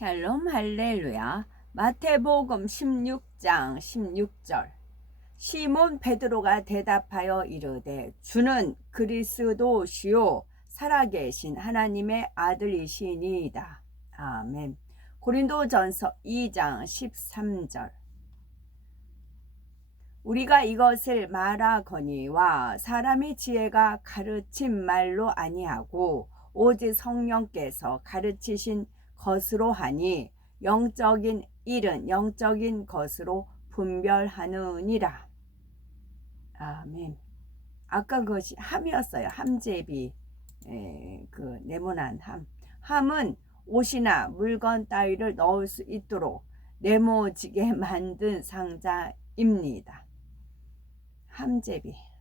샬롬 할렐루야. 마태복음 16장 16절. 시몬 베드로가 대답하여 이르되 주는 그리스도시요 살아계신 하나님의 아들이시니이다. 아멘. 고린도전서 2장 13절. 우리가 이것을 말하거니와 사람의 지혜가 가르친 말로 아니하고 오직 성령께서 가르치신 것으로 하니 영적인 일은 영적인 것으로 분별하느니라. 아멘. 아까 그것이 함이었어요. 함제비, 그 네모난 함. 함은 옷이나 물건 따위를 넣을 수 있도록 네모지게 만든 상자입니다.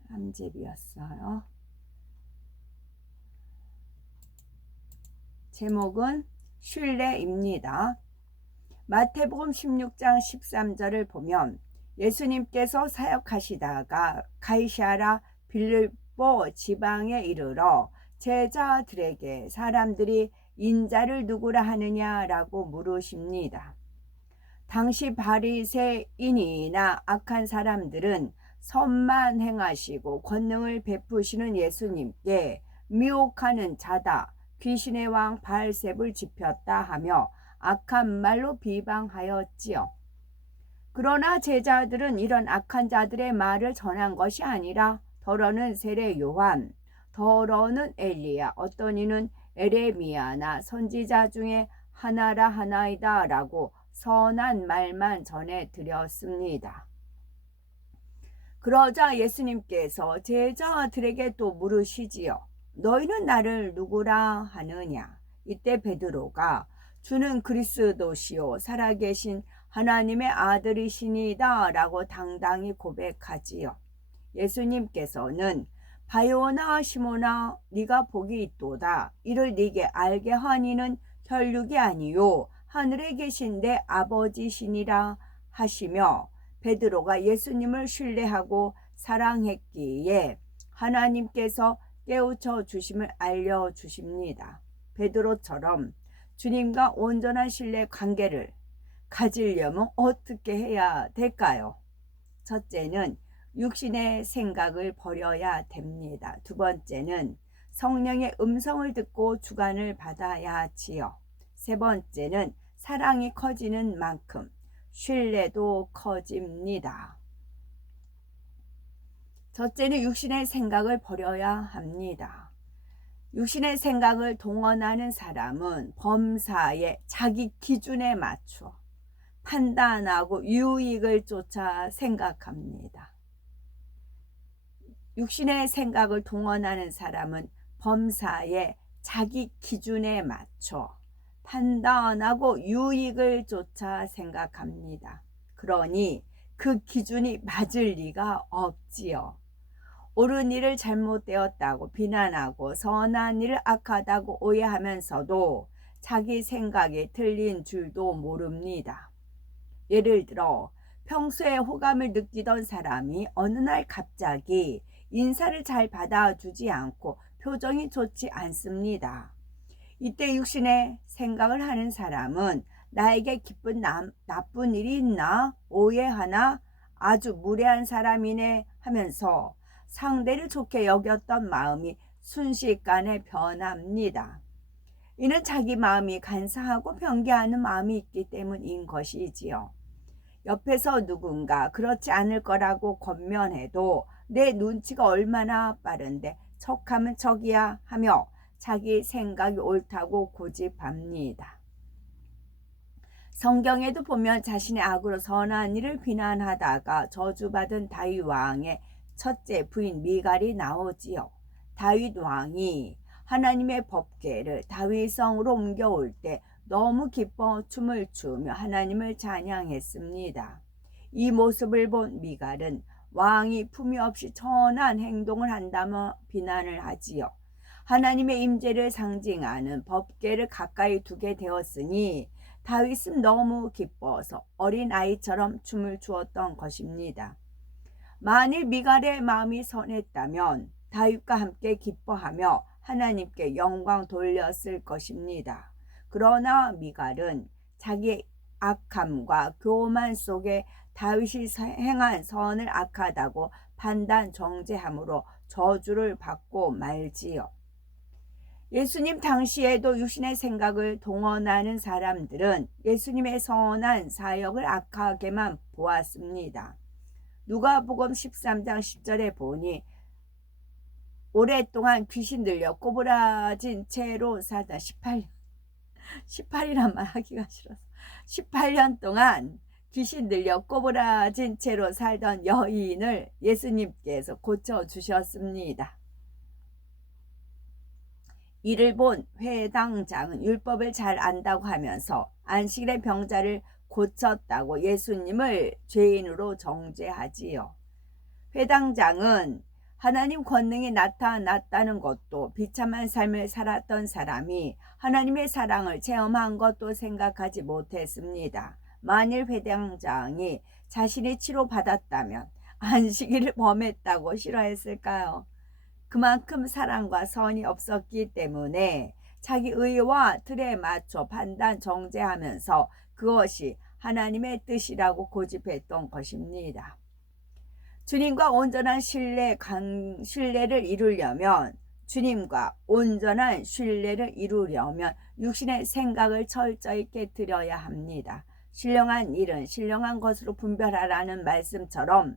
함제비였어요. 제목은 쉴레입니다. 마태복음 16장 13절을 보면 예수님께서 사역하시다가 가이사랴 빌립보 지방에 이르러 제자들에게 사람들이 인자를 누구라 하느냐라고 물으십니다. 당시 바리새인이나 악한 사람들은 선만 행하시고 권능을 베푸시는 예수님께 미혹하는 자다, 귀신의 왕 바알셉을 지폈다 하며 악한 말로 비방하였지요. 그러나 제자들은 이런 악한 자들의 말을 전한 것이 아니라 더러는 세례 요한, 더러는 엘리야, 어떤 이는 에레미야나 선지자 중에 하나라 하나이다 라고 선한 말만 전해드렸습니다. 그러자 예수님께서 제자들에게 또 물으시지요. 너희는 나를 누구라 하느냐? 이때 베드로가 주는 그리스도시요 살아계신 하나님의 아들이시니다 라고 당당히 고백하지요. 예수님께서는 바요나 시몬아 네가 복이 있도다. 이를 네게 알게 하니는 혈육이 아니요 하늘에 계신 내 아버지시니라 하시며 베드로가 예수님을 신뢰하고 사랑했기에 하나님께서 깨우쳐 주심을 알려주십니다. 베드로처럼 주님과 온전한 신뢰 관계를 가지려면 어떻게 해야 될까요? 첫째는 육신의 생각을 버려야 됩니다. 두 번째는 성령의 음성을 듣고 주관을 받아야 하지요. 세 번째는 사랑이 커지는 만큼 신뢰도 커집니다. 첫째는 육신의 생각을 버려야 합니다. 육신의 생각을 동원하는 사람은 범사에 자기 기준에 맞춰 판단하고 유익을 쫓아 생각합니다. 육신의 생각을 동원하는 사람은 범사에 자기 기준에 맞춰 판단하고 유익을 쫓아 생각합니다. 그러니 그 기준이 맞을 리가 없지요. 옳은 일을 잘못되었다고 비난하고 선한 일을 악하다고 오해하면서도 자기 생각이 틀린 줄도 모릅니다. 예를 들어 평소에 호감을 느끼던 사람이 어느 날 갑자기 인사를 잘 받아주지 않고 표정이 좋지 않습니다. 이때 육신의 생각을 하는 사람은 나에게 기쁜 나쁜 일이 있나? 오해하나? 아주 무례한 사람이네 하면서 상대를 좋게 여겼던 마음이 순식간에 변합니다. 이는 자기 마음이 간사하고 변개하는 마음이 있기 때문인 것이지요. 옆에서 누군가 그렇지 않을 거라고 권면해도 내 눈치가 얼마나 빠른데 척하면 척이야 하며 자기 생각이 옳다고 고집합니다. 성경에도 보면 자신의 악으로 선한 일을 비난하다가 저주받은 다윗 왕의 첫째 부인 미갈이 나오지요. 다윗 왕이 하나님의 법궤를 다윗성으로 옮겨올 때 너무 기뻐 춤을 추며 하나님을 찬양했습니다. 이 모습을 본 미갈은 왕이 품위 없이 천한 행동을 한다며 비난을 하지요. 하나님의 임재를 상징하는 법궤를 가까이 두게 되었으니 다윗은 너무 기뻐서 어린아이처럼 춤을 추었던 것입니다. 만일 미갈의 마음이 선했다면 다윗과 함께 기뻐하며 하나님께 영광 돌렸을 것입니다. 그러나 미갈은 자기의 악함과 교만 속에 다윗이 행한 선을 악하다고 판단 정죄함으로 저주를 받고 말지요. 예수님 당시에도 육신의 생각을 동원하는 사람들은 예수님의 선한 사역을 악하게만 보았습니다. 누가복음 13장 10절에 보니 오랫동안 귀신 들려 꼬부라진 채로 살다 18이란 말 하기가 싫어서 18년 동안 귀신 들려 꼬부라진 채로 살던 여인을 예수님께서 고쳐주셨습니다. 이를 본 회당장은 율법을 잘 안다고 하면서 안식일의 병자를 고쳤다고 예수님을 죄인으로 정죄하지요. 회당장은 하나님 권능이 나타났다는 것도 비참한 삶을 살았던 사람이 하나님의 사랑을 체험한 것도 생각하지 못했습니다. 만일 회당장이 자신이 치료받았다면 안식일을 범했다고 싫어했을까요? 그만큼 사랑과 선이 없었기 때문에 자기 의와 틀에 맞춰 판단 정죄하면서 그것이 하나님의 뜻이라고 고집했던 것입니다. 주님과 온전한 신뢰를 이루려면 육신의 생각을 철저히 깨뜨려야 합니다. 신령한 일은 신령한 것으로 분별하라는 말씀처럼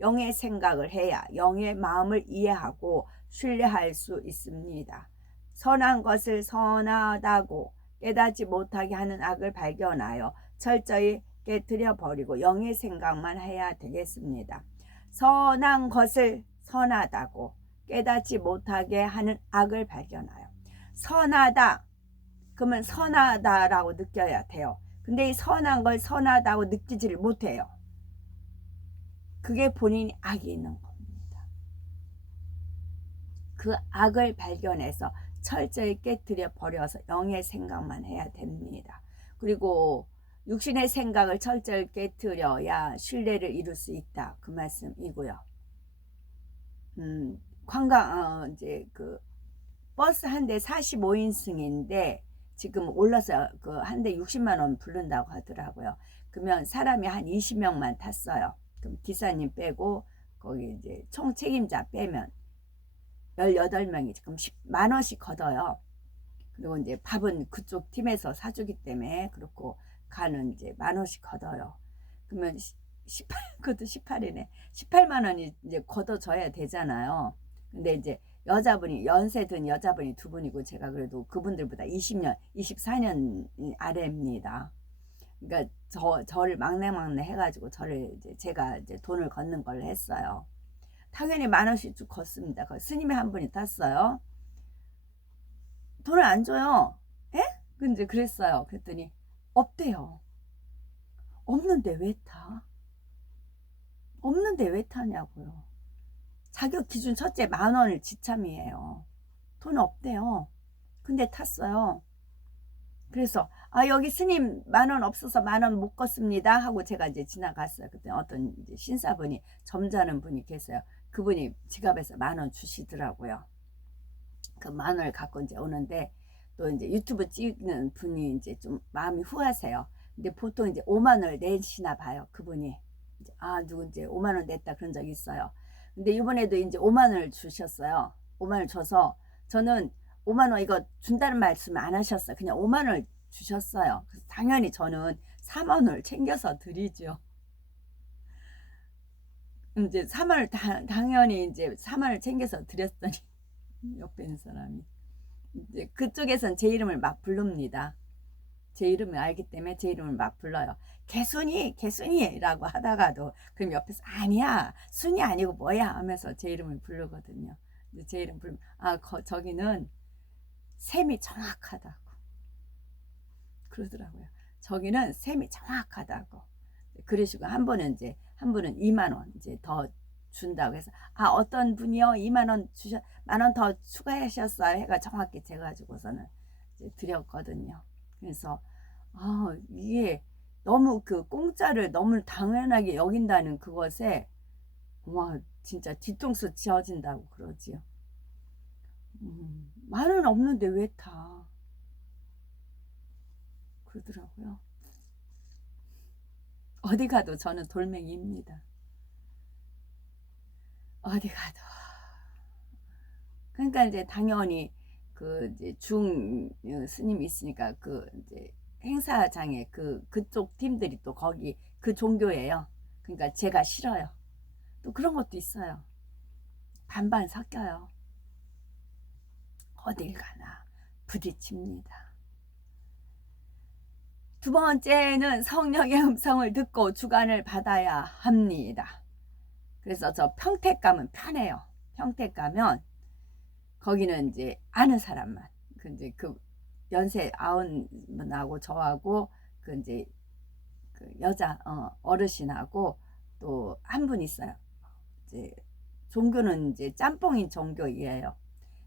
영의 생각을 해야 영의 마음을 이해하고 신뢰할 수 있습니다. 선한 것을 선하다고 깨닫지 못하게 하는 악을 발견하여 철저히 깨뜨려 버리고 영의 생각만 해야 되겠습니다. 선한 것을 선하다고 깨닫지 못하게 하는 악을 발견하여 선하다 그러면 선하다라고 느껴야 돼요. 근데 이 선한 걸 선하다고 느끼지를 못해요. 그게 본인이 악이 있는 겁니다. 그 악을 발견해서 철저히 깨뜨려 버려서 영의 생각만 해야 됩니다. 그리고 육신의 생각을 철저히 깨뜨려야 신뢰를 이룰 수 있다. 그 말씀이고요. 이제 그 버스 한 대 45인승인데 지금 올라서 그 한 대 60만 원 부른다고 하더라고요. 그러면 사람이 한 20명만 탔어요. 그럼 기사님 빼고 거기 이제 총 책임자 빼면 18명이 지금 10만 원씩 걷어요. 그리고 이제 밥은 그쪽 팀에서 사주기 때문에 그렇고 가는 이제 10,000 원씩 걷어요. 그러면 18, 그것도 18이네. 18만 원이 이제 걷어줘야 되잖아요. 근데 이제 여자분이 연세 든 여자분이 두 분이고 제가 그래도 그분들보다 20년, 24년 아래입니다. 그러니까 저를 막내 해가지고 제가 이제 돈을 걷는 걸 했어요. 당연히 10,000 원씩 쭉 걷습니다. 스님이 한 분이 탔어요. 돈을 안 줘요. 에? 근데 그랬어요. 그랬더니 없대요. 없는데 왜 타? 없는데 왜 타냐고요. 자격 기준 첫째 10,000 원을 지참이에요. 돈 없대요. 근데 탔어요. 그래서 여기 스님 10,000 원 없어서 10,000 원 못 걷습니다 하고 제가 이제 지나갔어요. 그때 어떤 이제 신사분이 점잖은 분이 계세요. 그분이 지갑에서 10,000 원 주시더라고요. 그 10,000 원을 갖고 이제 오는데 또 이제 유튜브 찍는 분이 이제 좀 마음이 후하세요. 근데 보통 이제 5만 원을 내시나 봐요. 그분이 누구 이제 5만 원 냈다 그런 적이 있어요. 근데 이번에도 이제 5만 원을 주셨어요. 5만 원을 줘서 저는 5만 원 이거 준다는 말씀을 안 하셨어요. 그냥 5만 원을 주셨어요. 그래서 당연히 저는 4만 원을 챙겨서 드리죠. 이제 4만 원을 당연히 이제 4만 원을 챙겨서 드렸더니 옆에 있는 사람이 이제 그쪽에선 제 이름을 막 부릅니다. 제 이름을 알기 때문에 제 이름을 막 불러요. 개순이라고 하다가도 그럼 옆에서 아니야 순이 아니고 뭐야 하면서 제 이름을 부르거든요. 제 이름 부르면 저기는 셈이 정확하다고 그러더라고요. 저기는 셈이 정확하다고 그러시고 한 분은 2만 원 이제 더 준다고 해서 어떤 분이요 2만 원 10,000원 더 추가하셨어요 해가 정확히 재가지고서는 이제 드렸거든요. 그래서 이게 너무 그 공짜를 너무 당연하게 여긴다는 그것에 진짜 뒤통수 쥐어진다고 그러지요. 10,000원 없는데 왜 타? 그러더라고요. 어디 가도 저는 돌멩이입니다. 어디 가도. 그러니까 이제 당연히 그 이제 중 스님이 있으니까 그 이제 행사장에 그쪽 팀들이 또 거기 그 종교예요. 그러니까 제가 싫어요. 또 그런 것도 있어요. 반반 섞여요. 어딜 가나 부딪힙니다. 두 번째는 성령의 음성을 듣고 주관을 받아야 합니다. 그래서 저 평택 가면 편해요. 평택 가면 거기는 이제 아는 사람만, 그 이제 그 연세 아흔 분하고 저하고 그 이제 그 여자 어르신하고 또 한 분 있어요. 이제 종교는 이제 짬뽕인 종교이에요.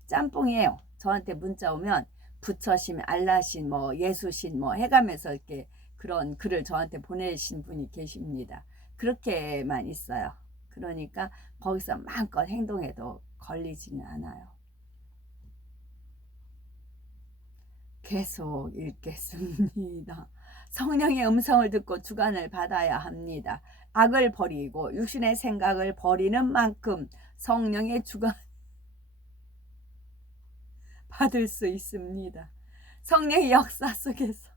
짬뽕이에요. 저한테 문자 오면 부처신, 알라신, 뭐 예수신 뭐 해가면서 이렇게 그런 글을 저한테 보내신 분이 계십니다. 그렇게만 있어요. 그러니까 거기서 마음껏 행동해도 걸리지는 않아요. 계속 읽겠습니다. 성령의 음성을 듣고 주관을 받아야 합니다. 악을 버리고 육신의 생각을 버리는 만큼 성령의 주관 받을 수 있습니다. 성령의 역사 속에서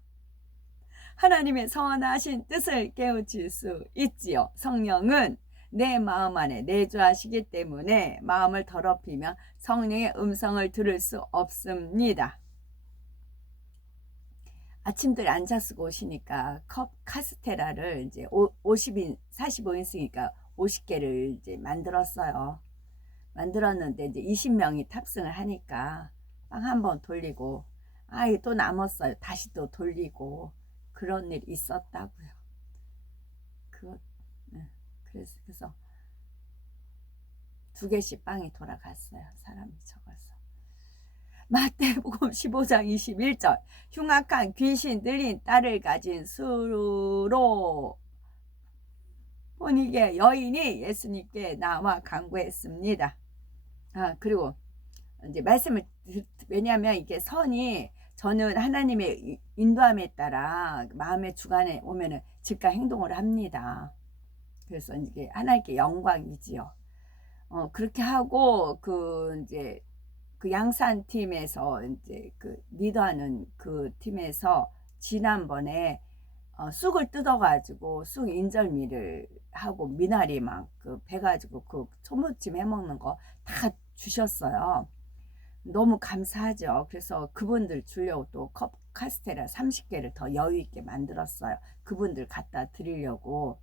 하나님의 선하신 뜻을 깨우칠 수 있지요. 성령은 내 마음 안에 내주하시기 때문에 마음을 더럽히면 성령의 음성을 들을 수 없습니다. 아침들 앉아 쓰고 오시니까 컵 카스테라를 이제 50인 45인승이니까 50개를 이제 만들었어요. 만들었는데 이제 20명이 탑승을 하니까 빵 한번 돌리고 또 남았어요. 다시 또 돌리고 그런 일이 있었다고요. 네. 그래서 2개씩 빵이 돌아갔어요. 사람이 적어서. 마태복음 15장 21절 흉악한 귀신 들린 딸을 가진 수로 보니게 여인이 예수님께 나와 간구했습니다. 그리고 이제 말씀을 왜냐하면 이게 선이 저는 하나님의 인도함에 따라 마음의 주관에 오면은 즉각 행동을 합니다. 그래서 이게 하나님께 영광이지요. 그렇게 하고 이제 그 양산 팀에서 이제 그 리더하는 그 팀에서 지난번에 쑥을 뜯어가지고 쑥 인절미를 하고 미나리 막 그 배가지고 그 초무침 해먹는 거 다 주셨어요. 너무 감사하죠. 그래서 그분들 주려고 또 컵 카스테라 30개를 더 여유 있게 만들었어요. 그분들 갖다 드리려고.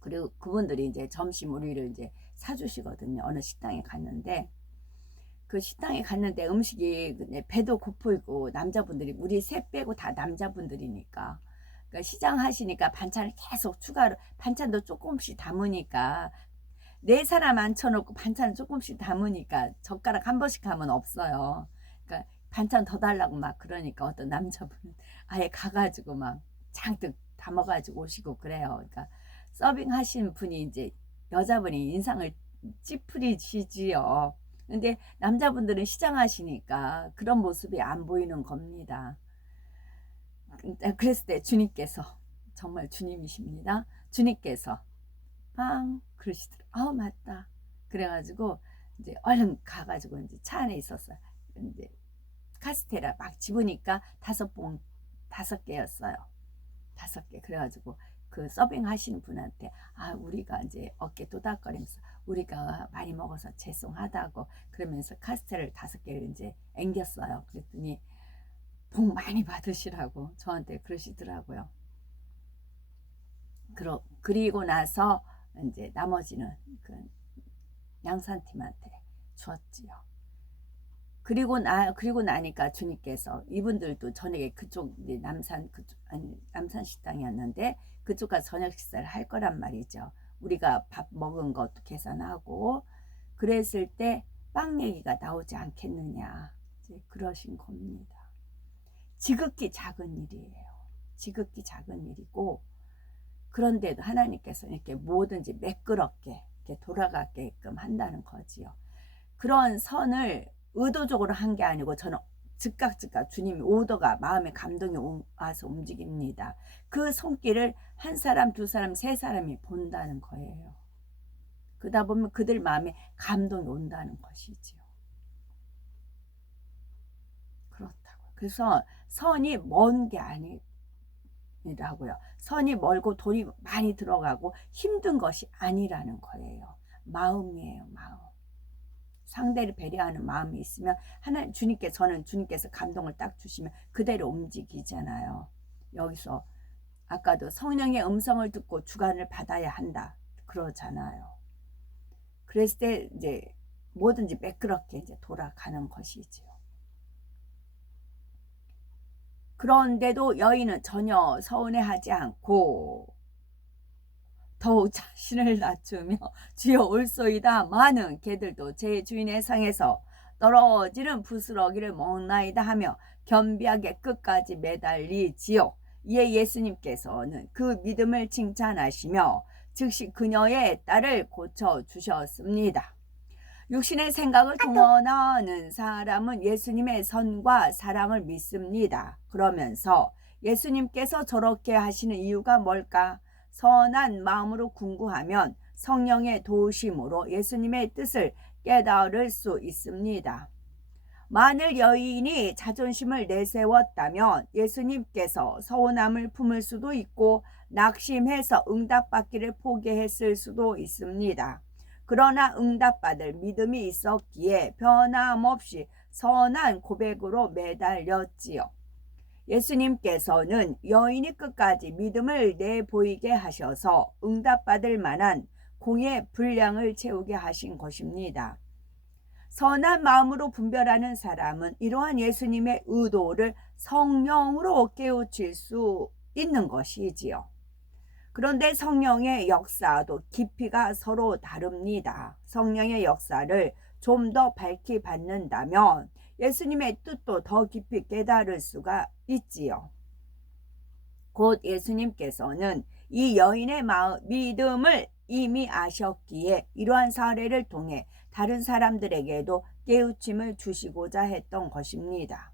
그리고 그분들이 이제 점심 우리를 이제 사주시거든요. 어느 식당에 갔는데 그 식당에 갔는데 음식이 배도 고프고 남자분들이 우리 셋 빼고 다 남자분들이니까 그러니까 시장 하시니까 반찬을 계속 추가로 반찬도 조금씩 담으니까 4사람 앉혀놓고 반찬을 조금씩 담으니까 젓가락 한 번씩 하면 없어요. 그러니까 반찬 더 달라고 막 그러니까 어떤 남자분은 아예 가가지고 막 잔뜩 담아가지고 오시고 그래요. 그러니까 서빙 하신 분이 이제 여자분이 인상을 찌푸리시지요. 근데 남자분들은 시장 하시니까 그런 모습이 안 보이는 겁니다. 그랬을 때 주님께서 정말 주님이십니다. 주님께서 빵 그러시더라고요. 맞다. 그래가지고 이제 얼른 가가지고 이제 차 안에 있었어요. 이제 카스테라 막 집으니까 5개였어요. 5개. 그래가지고 그 서빙 하시는 분한테 우리가 이제 어깨 도닥거리면서 우리가 많이 먹어서 죄송하다고 그러면서 카스테라를 5개를 이제 앵겼어요. 그랬더니 복 많이 받으시라고 저한테 그러시더라고요. 그리고 나서 이제 나머지는 그 양산팀한테 주었지요. 그리고 나니까 주님께서 이분들도 저녁에 그쪽 남산 식당이었는데 그쪽 가서 저녁 식사를 할 거란 말이죠. 우리가 밥 먹은 것도 계산하고 그랬을 때 빵 얘기가 나오지 않겠느냐 이제 그러신 겁니다. 지극히 작은 일이에요. 지극히 작은 일이고 그런데도 하나님께서 이렇게 뭐든지 매끄럽게 이렇게 돌아가게끔 한다는 거지요. 그런 선을 의도적으로 한 게 아니고 저는 즉각 주님이 오더가 마음에 감동이 와서 움직입니다. 그 손길을 한 사람, 두 사람, 세 사람이 본다는 거예요. 그러다 보면 그들 마음에 감동이 온다는 것이지요. 그렇다고요. 그래서 선이 먼 게 아니라고요. 선이 멀고 돈이 많이 들어가고 힘든 것이 아니라는 거예요. 마음이에요, 마음. 상대를 배려하는 마음이 있으면 주님께서 감동을 딱 주시면 그대로 움직이잖아요. 여기서 아까도 성령의 음성을 듣고 주관을 받아야 한다 그러잖아요. 그랬을 때 이제 뭐든지 매끄럽게 이제 돌아가는 것이지요. 그런데도 여인은 전혀 서운해하지 않고 더욱 자신을 낮추며 주여 올소이다. 많은 개들도 제 주인의 상에서 떨어지는 부스러기를 먹나이다 하며 겸비하게 끝까지 매달리지요. 이에 예수님께서는 그 믿음을 칭찬하시며 즉시 그녀의 딸을 고쳐주셨습니다. 육신의 생각을 동원하는 사람은 예수님의 선과 사랑을 믿습니다. 그러면서 예수님께서 저렇게 하시는 이유가 뭘까? 선한 마음으로 궁구하면 성령의 도우심으로 예수님의 뜻을 깨달을 수 있습니다. 만일 여인이 자존심을 내세웠다면 예수님께서 서운함을 품을 수도 있고 낙심해서 응답받기를 포기했을 수도 있습니다. 그러나 응답받을 믿음이 있었기에 변함없이 선한 고백으로 매달렸지요. 예수님께서는 여인이 끝까지 믿음을 내보이게 하셔서 응답받을 만한 공의 분량을 채우게 하신 것입니다. 선한 마음으로 분별하는 사람은 이러한 예수님의 의도를 성령으로 깨우칠 수 있는 것이지요. 그런데 성령의 역사도 깊이가 서로 다릅니다. 성령의 역사를 좀 더 밝히 받는다면 예수님의 뜻도 더 깊이 깨달을 수가 있지요. 곧 예수님께서는 이 여인의 믿음을 이미 아셨기에 이러한 사례를 통해 다른 사람들에게도 깨우침을 주시고자 했던 것입니다.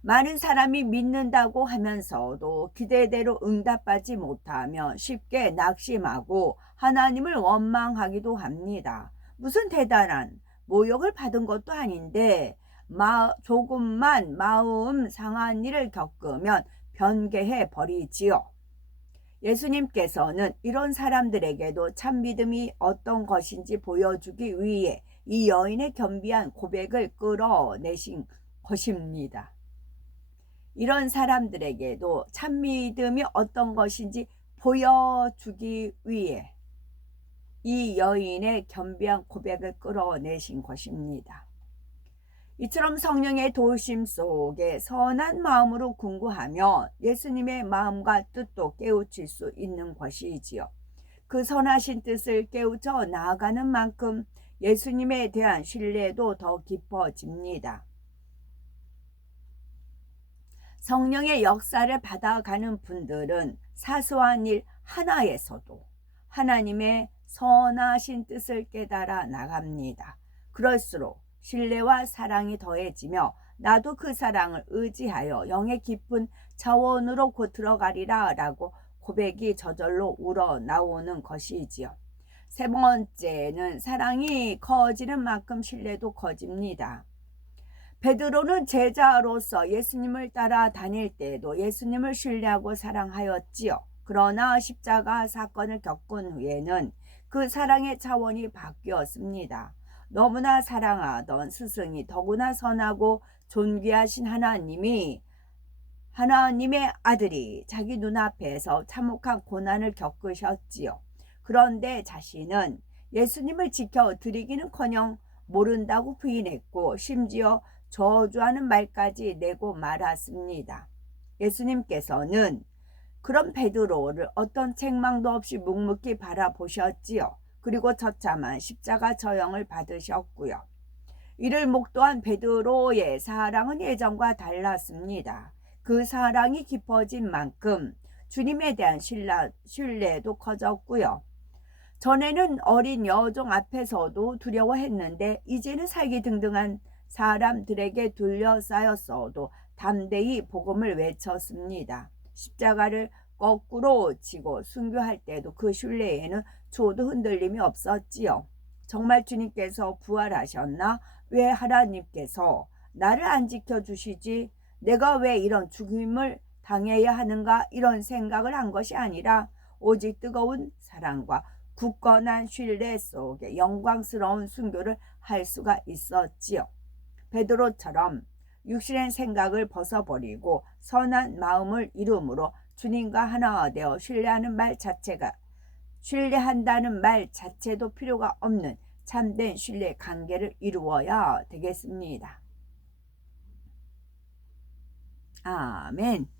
많은 사람이 믿는다고 하면서도 기대대로 응답받지 못하면 쉽게 낙심하고 하나님을 원망하기도 합니다. 무슨 대단한 모욕을 받은 것도 아닌데 조금만 마음 상한 일을 겪으면 변개해 버리지요. 예수님께서는 이런 사람들에게도 참 믿음이 어떤 것인지 보여주기 위해 이 여인의 겸비한 고백을 끌어내신 것입니다. 이런 사람들에게도 참 믿음이 어떤 것인지 보여주기 위해 이 여인의 겸비한 고백을 끌어내신 것입니다. 이처럼 성령의 도우심 속에 선한 마음으로 궁구하며 예수님의 마음과 뜻도 깨우칠 수 있는 것이지요. 그 선하신 뜻을 깨우쳐 나아가는 만큼 예수님에 대한 신뢰도 더 깊어집니다. 성령의 역사를 받아가는 분들은 사소한 일 하나에서도 하나님의 선하신 뜻을 깨달아 나갑니다. 그럴수록 신뢰와 사랑이 더해지며 나도 그 사랑을 의지하여 영의 깊은 차원으로 곧 들어가리라 라고 고백이 저절로 우러나오는 것이지요. 세 번째는 사랑이 커지는 만큼 신뢰도 커집니다. 베드로는 제자로서 예수님을 따라 다닐 때에도 예수님을 신뢰하고 사랑하였지요. 그러나 십자가 사건을 겪은 후에는 그 사랑의 차원이 바뀌었습니다. 너무나 사랑하던 스승이 더구나 선하고 존귀하신 하나님의 아들이 자기 눈앞에서 참혹한 고난을 겪으셨지요. 그런데 자신은 예수님을 지켜드리기는커녕 모른다고 부인했고 심지어 저주하는 말까지 내고 말았습니다. 예수님께서는 그런 베드로를 어떤 책망도 없이 묵묵히 바라보셨지요. 그리고 처참한 십자가 처형을 받으셨고요. 이를 목도한 베드로의 사랑은 예전과 달랐습니다. 그 사랑이 깊어진 만큼 주님에 대한 신뢰도 커졌고요. 전에는 어린 여종 앞에서도 두려워했는데 이제는 살기등등한 사람들에게 둘러싸였어도 담대히 복음을 외쳤습니다. 십자가를 거꾸로 지고 순교할 때도 그 신뢰에는 조도 흔들림이 없었지요. 정말 주님께서 부활하셨나? 왜 하나님께서 나를 안 지켜주시지? 내가 왜 이런 죽임을 당해야 하는가? 이런 생각을 한 것이 아니라 오직 뜨거운 사랑과 굳건한 신뢰 속에 영광스러운 순교를 할 수가 있었지요. 베드로처럼 육신의 생각을 벗어버리고 선한 마음을 이룸으로 주님과 하나 되어 신뢰한다는 말 자체도 필요가 없는 참된 신뢰 관계를 이루어야 되겠습니다. 아멘.